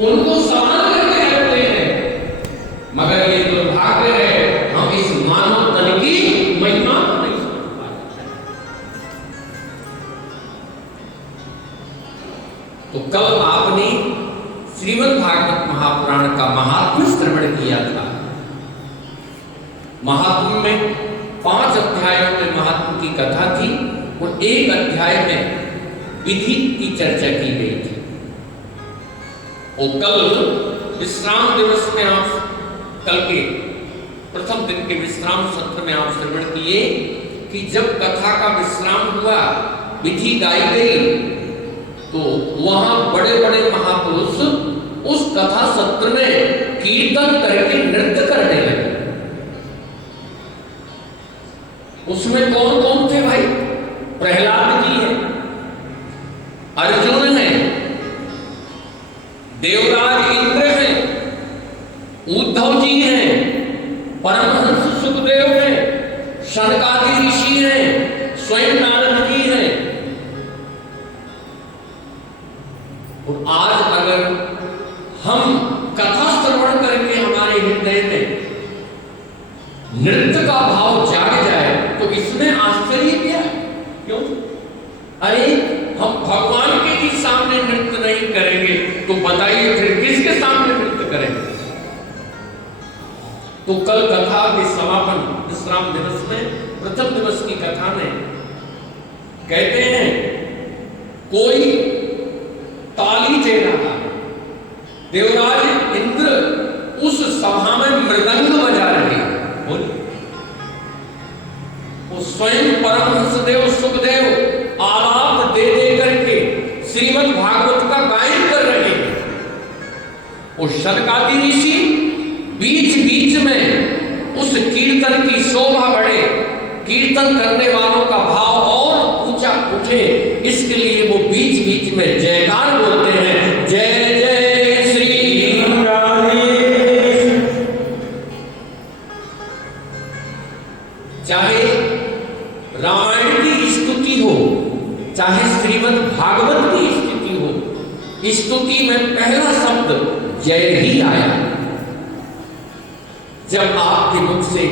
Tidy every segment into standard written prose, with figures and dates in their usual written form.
उनको समान करके रखते हैं, मगर ये दुर्भाग्य है हम इस मानव तन की महिमा को नहीं समझ पाते। तो कल आपने श्रीमद् भागवत महापुराण का महात्म्य श्रवण किया था। महात्म्य में 5 अध्यायों में महात्म्य की कथा थी और 1 अध्याय में विधि की चर्चा की गई थी। और कल विश्राम दिवस में आप कल के प्रथम दिन के विश्राम सत्र में आप श्रवण किए कि जब कथा का विश्राम हुआ, विधि गाई गई, तो वहां बड़े बड़े महापुरुष उस कथा सत्र में कीर्तन करके नृत्य करने लगे। उसमें कौन कौन थे भाई? प्रहलाद जी है, अर्जुन है, देवराज इंद्र है, उद्धव जी हैं, परमहंस सुखदेव हैं, शनकादि ऋषि हैं, स्वयं नारद जी हैं। और आज अगर हम कथा श्रवण करके हमारे हृदय में नृत्य का भाव जाग जाए तो इसमें आश्चर्य क्या है? क्यों? अरे हम भगवान के ही सामने नृत्य नहीं करेंगे तो बताइए फिर किसके सामने नृत्य करेंगे? तो कल कथा के समापन विश्राम दिवस में प्रथम दिवस की कथा में कहते हैं कोई ताली दे रहा है, देवराज इंद्र उस सभा में मृदंग बजा रहे हैं। वो स्वयं परमहंसदेव सुखदेव आलाप दे दे करके श्रीमद् भागवत का गायन कर रहे हैं। और शनकादि ऋषि बीच बीच में उस कीर्तन की शोभा बढ़े, कीर्तन करने वालों का भाव और ऊंचा उठे, इसके लिए वो बीच बीच में जयकार बोलते हैं, जय जय श्री राधे। चाहे रामायण की स्तुति हो, चाहे श्रीमद् भागवत की स्तुति हो, स्तुति में पहला शब्द जय ही आया। जब आपके मुख से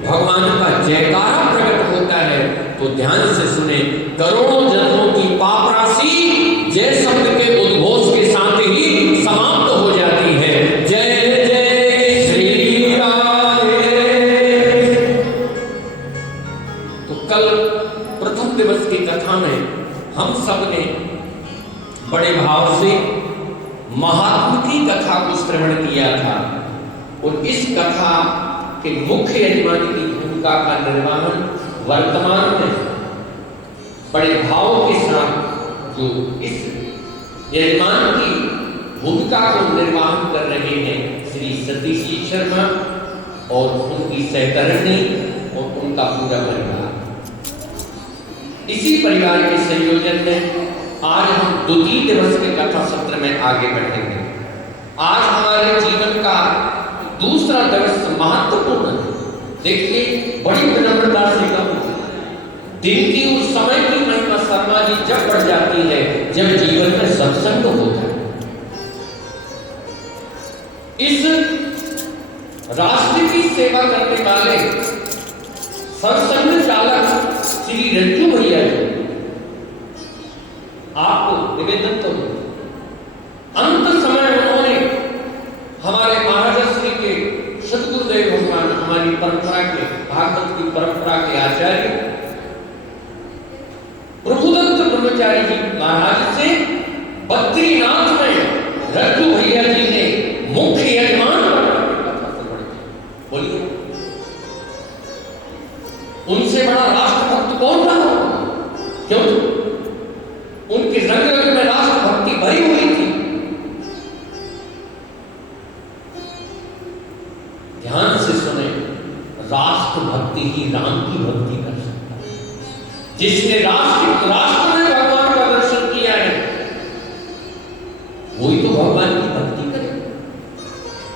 भगवान का जयकारा प्रकट होता है तो ध्यान से सुने, करोड़ों जन्मों की पाप राशि जय शब्द के उद्घोष के साथ ही समाप्त हो जाती है। जय जय श्री राधे। तो कल प्रथम दिवस की कथा में हम सब ने बड़े भाव से महात्म्य की कथा को श्रवण किया था और इस कथा के मुख्य यजमान की भूमिका का निर्वहन वर्तमान में बड़े भाव के साथ जो इस यजमान की भूमिका को निर्वहन कर रहे हैं श्री सतीश जी शर्मा और उनकी सहकर्मी और उनका पूरा परिवार। इसी परिवार के संयोजन में आज हम द्वितीय दिवस के कथा सत्र में आगे बढ़ेंगे। आज हमारे जीवन का दूसरा दिवस महत्वपूर्ण है। देखिए बड़ी विनम्रता से कहूं, दिन की उस समय की महिमा शर्मा जी जब बढ़ जाती है जब जीवन में सत्संग होता है। इस राष्ट्र की सेवा करने वाले सत्संग चालक श्री रज्जू भैया जी, आपको निवेदन तो अंत समय उन्होंने हमारे महाराज श्री के सतगुरुदेव भगवान, हमारी परंपरा के भागवत की परंपरा के आचार्य प्रभुदत्त ब्रह्मचारी जी महाराज से बद्रीनाथ में रज्जू भैया जी ने मुख्य यजमान बोलिए, उनसे बड़ा राष्ट्रभक्त कौन रहा? क्यों? उनके रंग रंग में राष्ट्रभक्ति भरी हुई थी। ध्यान से सुने, राष्ट्रभक्ति ही राम की भक्ति कर सकता है। जिसने राष्ट्र में भगवान का दर्शन किया है वही तो भगवान की भक्ति करे।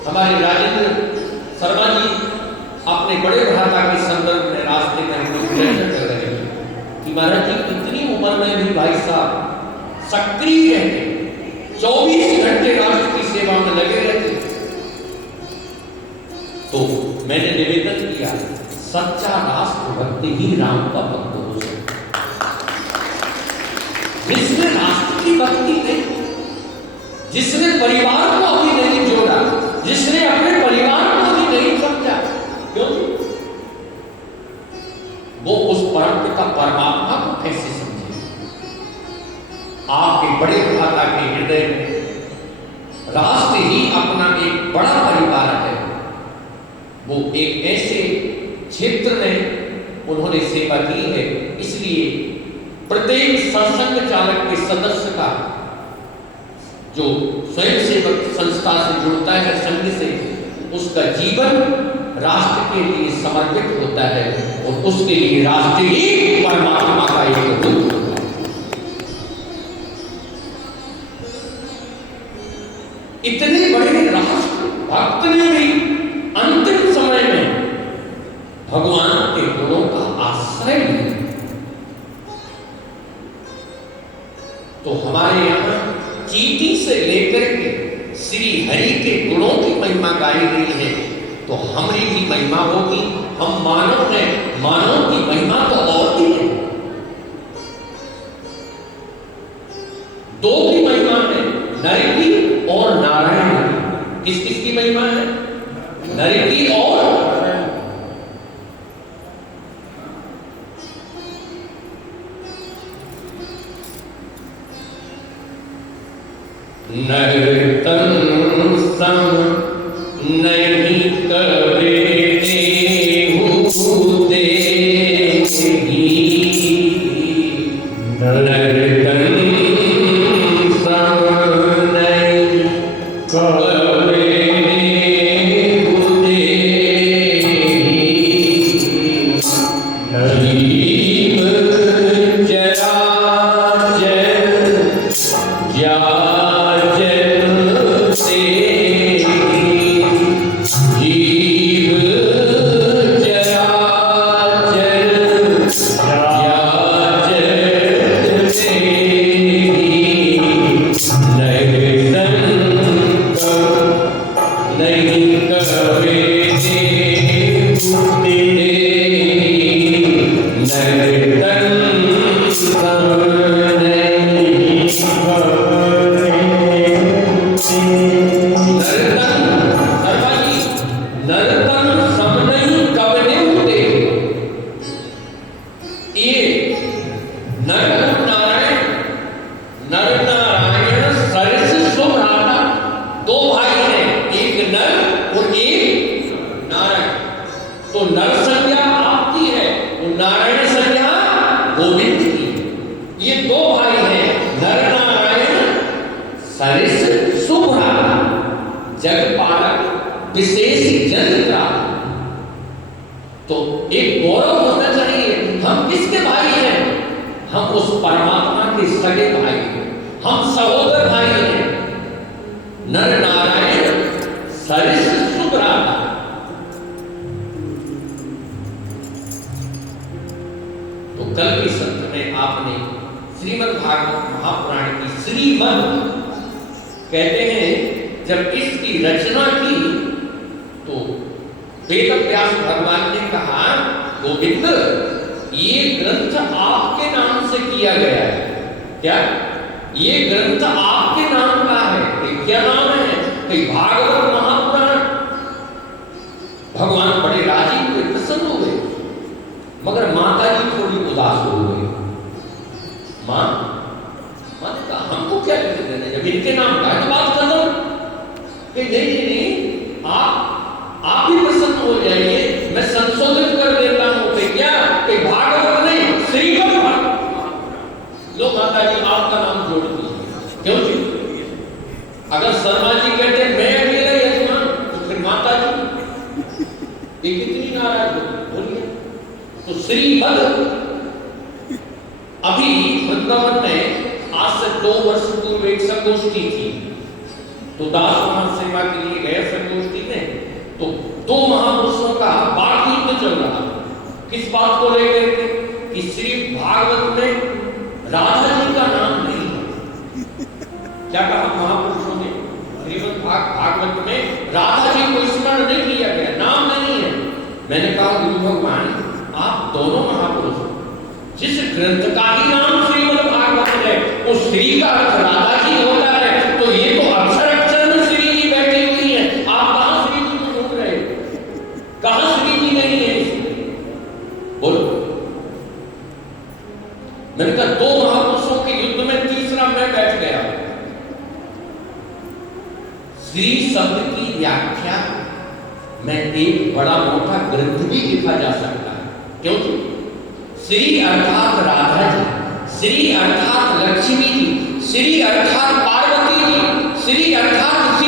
हमारे राजेंद्र शर्मा जी अपने बड़े भ्राता के संदर्भ में रास्ते में हम लोग चर्चा कर रहे हैं कि महाराज जी इतनी उम्र में भी भाई साहब सक्रिय रहते, 24 घंटे राष्ट्र की सेवा सेवा में लगे रहते। तो मैंने निवेदन किया, सच्चा राष्ट्रभक्त ही राम का भक्त हो सकता। जिसने राष्ट्र की भक्ति नहीं, जिसने परिवार को अभी नहीं जोड़ा, जिसने अपने परिवार को अभी नहीं समझा, क्योंकि वो उस परम पिता परमात्मा को कैसे समझे। आपके बड़े भ्राता के हृदय में राष्ट्र ही अपना एक बड़ा परिवार है। वो एक ऐसे क्षेत्र में उन्होंने सेवा की है, इसलिए प्रत्येक सत्संग चालक के सदस्य का जो स्वयं सेवक संस्था से जुड़ता है, संघ से, उसका जीवन राष्ट्र के लिए समर्पित होता है और उसके लिए राष्ट्र ही परमात्मा का एक रूप होता है। इतने बड़े राष्ट्र भक्त ने भी अंतिम समय में भगवान के गुणों का आश्रय लिया। तो हमारे यहाँ चीटी से लेकर के श्री हरि के गुणों की महिमा गाई गई है, तो हमारी भी महिमा होगी। हम मानव हैं, मानव की महिमा तो और भी है। दो की महिमा है, नर की और नारायण की। किस किस की महिमा है? नर की और नर्तन सम नहीं करे हुते नर्तन सम नहीं करे भागवत में राधा जी को स्मरण नहीं किया गया, नाम नहीं है। मैंने कहा गुरु भगवान आप दोनों महापुरुष, जिस ग्रंथ का ही नाम श्रीमद् भागवत है, उस श्री का अर्थ राधा जी होता है, तो ये तो अक्षर अक्षर में श्री जी बैठी हुई है, आप कहां श्री जी को ढूंढ रहे हो? कहां श्री जी नहीं है इसमें? बोलो। मैंने कहा दो महापुरुषों के युद्ध में तीसरा मैं बैठ गया। श्री शब्द की व्याख्या में एक बड़ा मोटा ग्रंथ भी लिखा जा सकता है, क्योंकि श्री अर्थात राधा जी, श्री अर्थात लक्ष्मी जी, श्री अर्थात पार्वती जी, श्री अर्थात